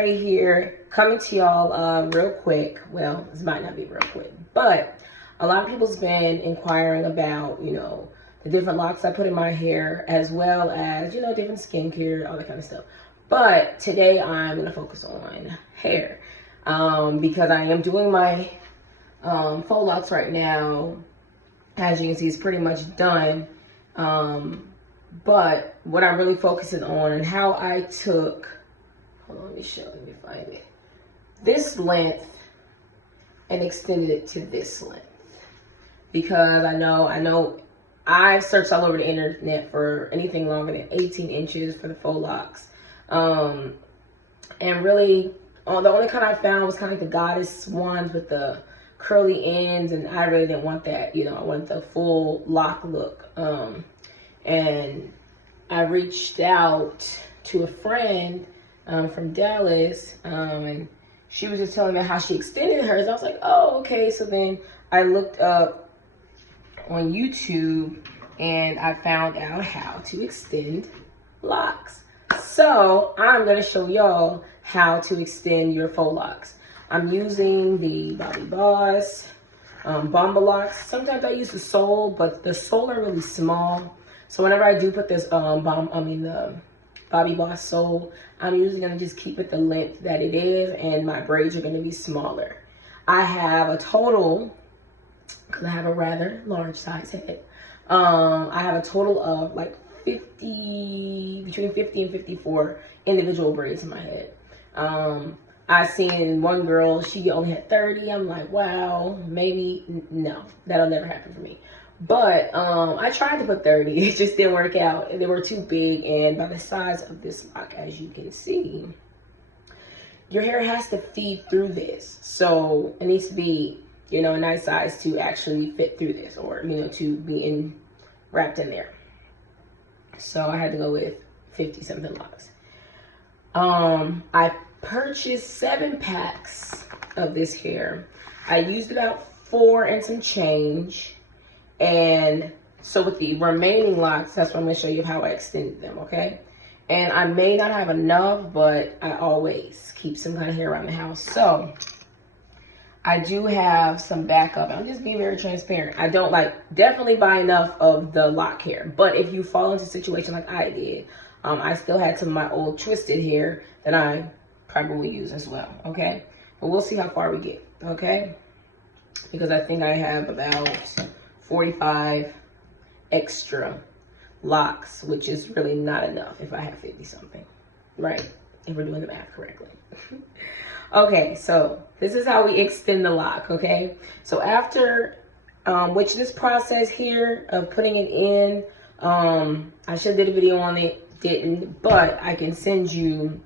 Rae here, coming to y'all real quick. Well, this might not be real quick, but a lot of people's been inquiring about, you know, the different locks I put in my hair, as well as, you know, different skincare, all that kind of stuff. But today I'm going to focus on hair because I am doing my faux locks right now. As you can see, it's pretty much done. But what I'm really focusing on and how I took, hold on, let me find it. This length and extended it to this length. Because I know I've searched all over the internet for anything longer than 18 inches for the faux locks. And really, the only kind I found was kind of like the goddess ones with the curly ends, and I really didn't want that. You know, I wanted the full lock look. And I reached out to a friend from Dallas, and she was just telling me how she extended hers. I was like, oh, okay. So then I looked up on YouTube and I found out how to extend locks. So I'm gonna show y'all how to extend your faux locks. I'm using the Bobbi Rae Bomba locks. Sometimes I use the sole, but the sole are really small. So whenever I do put this the Bobbi Rae sole, I'm usually gonna just keep it the length that it is, and my braids are gonna be smaller. I have a total, because I have a rather large size head, I have a total of like between 50 and 54 individual braids in my head. I seen one girl, she only had 30. I'm like, wow, maybe, no, that'll never happen for me. But I tried to put 30, it just didn't work out. They were too big, and by the size of this lock, as you can see, your hair has to feed through this. So it needs to be, you know, a nice size to actually fit through this, or, you know, to be wrapped in there. So I had to go with 50 something locks. I purchased 7 packs of this hair. I used about 4 and some change. And so with the remaining locks, that's what I'm going to show you how I extended them, okay? And I may not have enough, but I always keep some kind of hair around the house. So I do have some backup. I'm just being very transparent. I don't definitely buy enough of the lock hair. But if you fall into a situation like I did, I still had some of my old twisted hair that I probably use as well, okay? But we'll see how far we get, okay? Because I think I have about 45 extra locks, which is really not enough if I have 50 something, right? If we're doing the math correctly. Okay, so this is how we extend the lock, okay? So after, which this process here of putting it in, I should have did a video on it, didn't, but I can send you,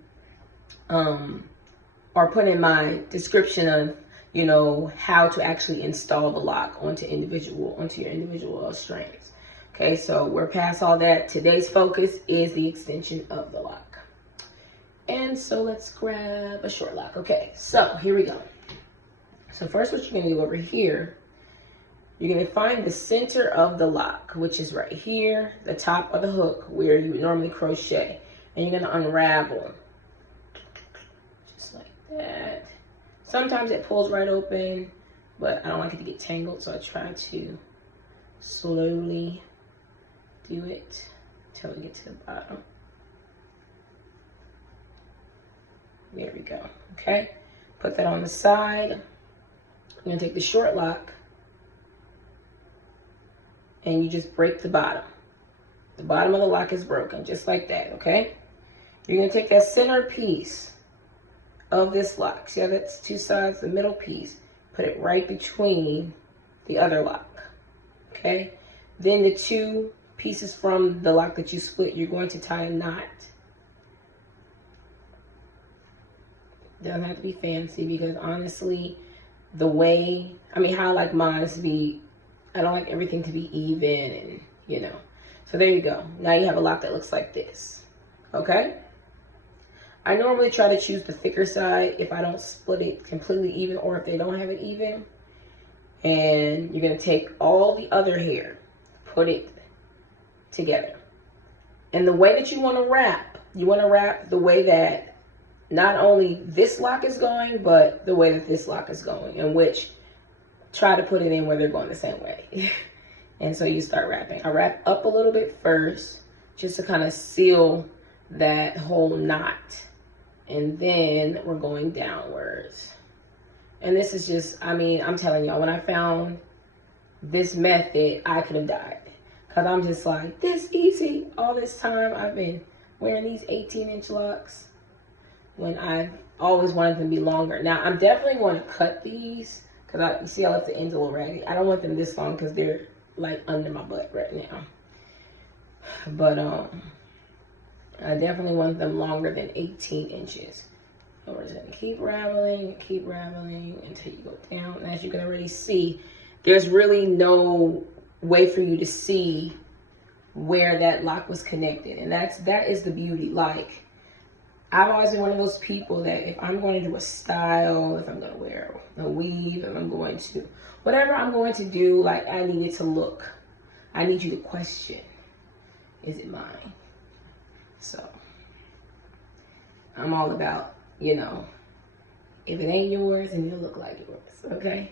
or put in my description of, you know, how to actually install the lock onto your individual strands. Okay, so we're past all that. Today's focus is the extension of the lock. And so let's grab a short lock. Okay, so here we go. So first what you're gonna do over here, you're gonna find the center of the lock, which is right here, the top of the hook where you would normally crochet. And you're gonna unravel, just like that. Sometimes it pulls right open, but I don't like it to get tangled, so I try to slowly do it until we get to the bottom. There we go, okay? Put that on the side. I'm gonna take the short lock and you just break the bottom. The bottom of the lock is broken, just like that, okay? You're gonna take that center piece of this lock. See how that's 2 sides, the middle piece, put it right between the other lock, okay? Then the 2 pieces from the lock that you split, you're going to tie a knot. Doesn't have to be fancy, because honestly, the way, how I like mine to be, I don't like everything to be even, and you know. So there you go. Now you have a lock that looks like this, okay? I normally try to choose the thicker side if I don't split it completely even, or if they don't have it even. And you're gonna take all the other hair, put it together. And the way that you wanna wrap the way that not only this lock is going, but the way that this lock is going, in which try to put it in where they're going the same way. And so you start wrapping. I wrap up a little bit first, just to kind of seal that whole knot. And then we're going downwards. And this is just, I mean, I'm telling y'all, when I found this method, I could have died. Because I'm just like, this easy. All this time I've been wearing these 18-inch locks when I've always wanted them to be longer. Now, I'm definitely going to cut these because you see I left the ends a little raggedy. I don't want them this long because they're like under my butt right now. But I definitely want them longer than 18 inches. So we're just gonna keep raveling until you go down. And as you can already see, there's really no way for you to see where that lock was connected. And that is the beauty. Like, I've always been one of those people that if I'm going to do a style, if I'm going to wear a weave, if I'm going to, whatever I'm going to do, like, I need it to look. I need you to question, is it mine? So, I'm all about, you know, if it ain't yours, then it'll look like yours, okay?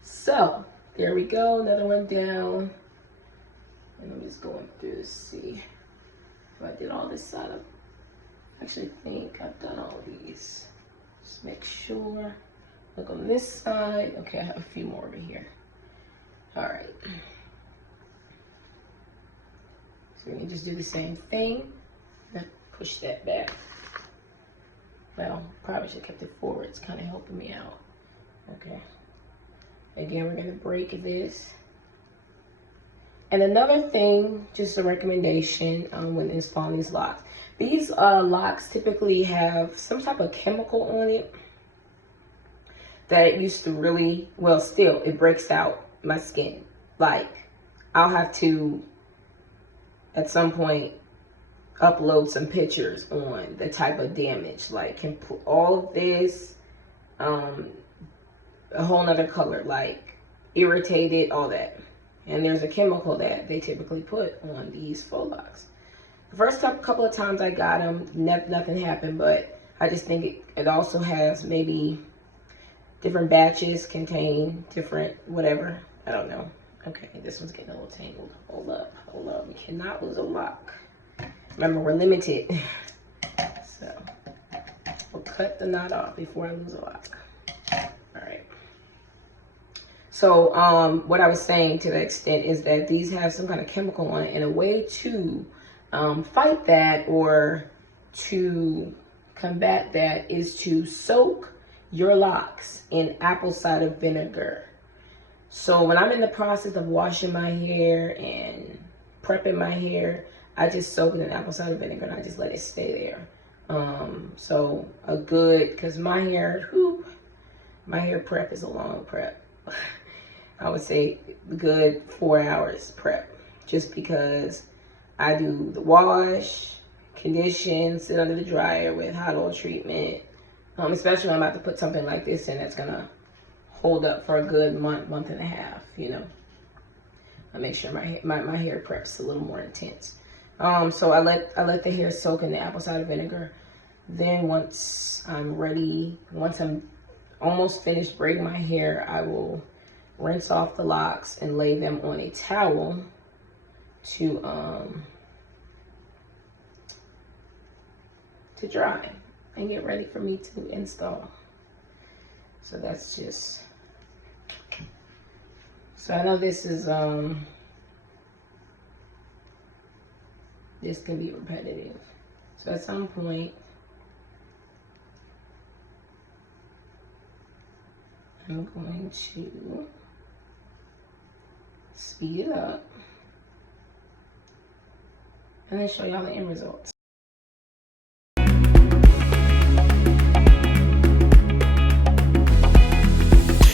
So, there we go, another one down. And I'm just going through to see if I did all this side up. I actually think I've done all these. Just make sure. Look on this side. Okay, I have a few more over here. All right. So we can just do the same thing. Push that back. Well, probably should have kept it forward. It's kind of helping me out. Okay. Again, we're gonna break this. And another thing, just a recommendation when installing these locks. These locks typically have some type of chemical on it that it used to really, well, still, it breaks out my skin. Like, I'll have to, at some point, upload some pictures on the type of damage. Like, can put all of this, a whole nother color, like irritated, all that. And there's a chemical that they typically put on these Faux Locs. The first couple of times I got them, nothing happened, but I just think it also has maybe different batches contain different whatever. I don't know. Okay, this one's getting a little tangled. Hold up. We cannot lose a lock. Remember, we're limited. So we'll cut the knot off before I lose a lock. All right. So what I was saying to that extent is that these have some kind of chemical on it, and a way to fight that or to combat that is to soak your locks in apple cider vinegar. So when I'm in the process of washing my hair and prepping my hair, I just soak it in apple cider vinegar and I just let it stay there. So a good, because my hair prep is a long prep. I would say good 4 hours prep, just because I do the wash, condition, sit under the dryer with hot oil treatment, especially when I'm about to put something like this in that's gonna hold up for a good month and a half, you know. I make sure my hair prep's a little more intense. So I let the hair soak in the apple cider vinegar. Then once I'm ready, once I'm almost finished braiding my hair, I will rinse off the locks and lay them on a towel to dry and get ready for me to install. So that's just, so I know this is this can be repetitive. So at some point I'm going to speed it up and then show y'all the end results.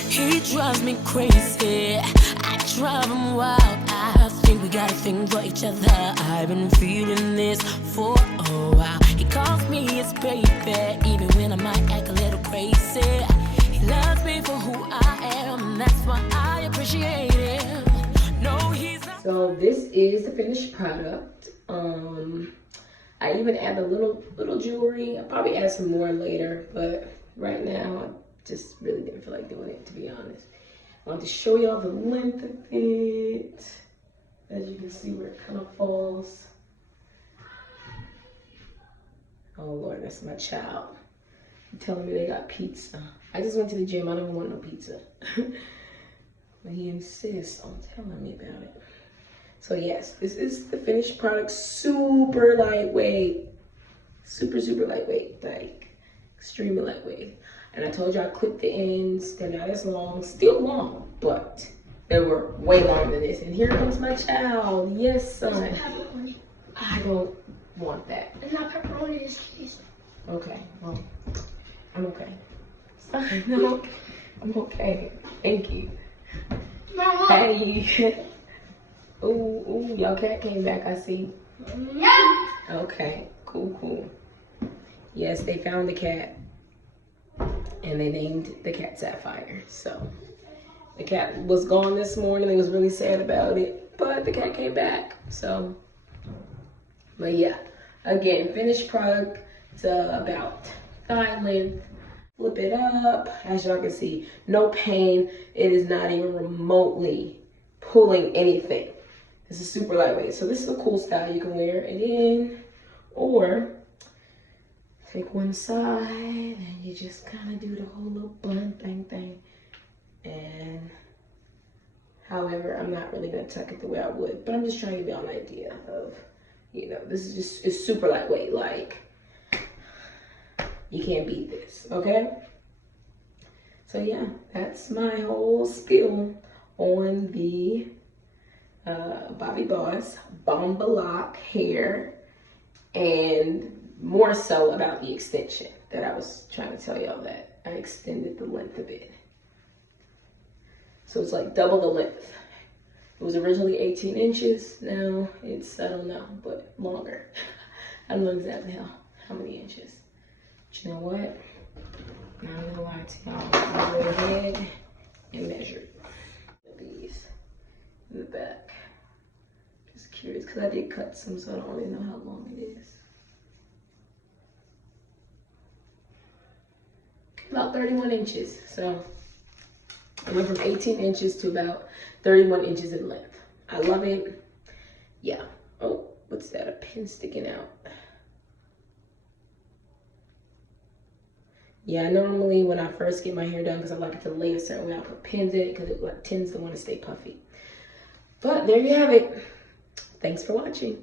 He drives me crazy, I drive him wild. I think we got a thing for each other. I've been feeling this for a while. He calls me his baby, even when I might act a little crazy. He loves me for who I am, that's why I appreciate him. No, he's not. So this is the finished product. I even add the little jewelry. I'll probably add some more later, but right now I just really didn't feel like doing it, to be honest. I want to show y'all the length of it. As you can see where it kind of falls. Oh Lord, that's my child. You're telling me they got pizza. I just went to the gym, I don't want no pizza. But he insists on telling me about it. So yes, this is the finished product. Super lightweight. Super lightweight. Like, extremely lightweight. And I told you I clipped the ends. They're not as long. Still long, but they were way longer than this. And here comes my child. Yes, son. I don't want that. It's not pepperoni, it's cheese. Okay, well, I'm okay. Son, no, I'm okay. Thank you. Mama. Hey. Ooh, y'all cat came back, I see. Yeah. Okay, cool. Yes, they found the cat. And they named the cat Sapphire. So the cat was gone this morning. They was really sad about it, but the cat came back. So, but yeah, again, finished product. It's about thigh length. Flip it up. As y'all can see, no pain. It is not even remotely pulling anything. This is super lightweight. So this is a cool style. You can wear it in, or take one side and you just kind of do the whole little bun thing. And however, I'm not really gonna tuck it the way I would, but I'm just trying to give y'all an idea of, you know, this is just, it's super lightweight. Like, you can't beat this, okay? So yeah, that's my whole spiel on the Bobbi Boss Bomba Lock hair, and more so about the extension that I was trying to tell y'all, that I extended the length of it. So it's like double the length. It was originally 18 inches. Now it's, I don't know, but longer. I don't know exactly how many inches. But you know what? I'm not gonna lie to y'all. I'll go ahead and measure these in the back. Just curious, because I did cut some, so I don't really know how long it is. About 31 inches. So I went from 18 inches to about 31 inches in length. I love it. Yeah. Oh, what's that? A pin sticking out. Yeah, normally when I first get my hair done, because I like it to lay a certain way, I put pins in it because it tends to want to stay puffy. But there you have it. Thanks for watching.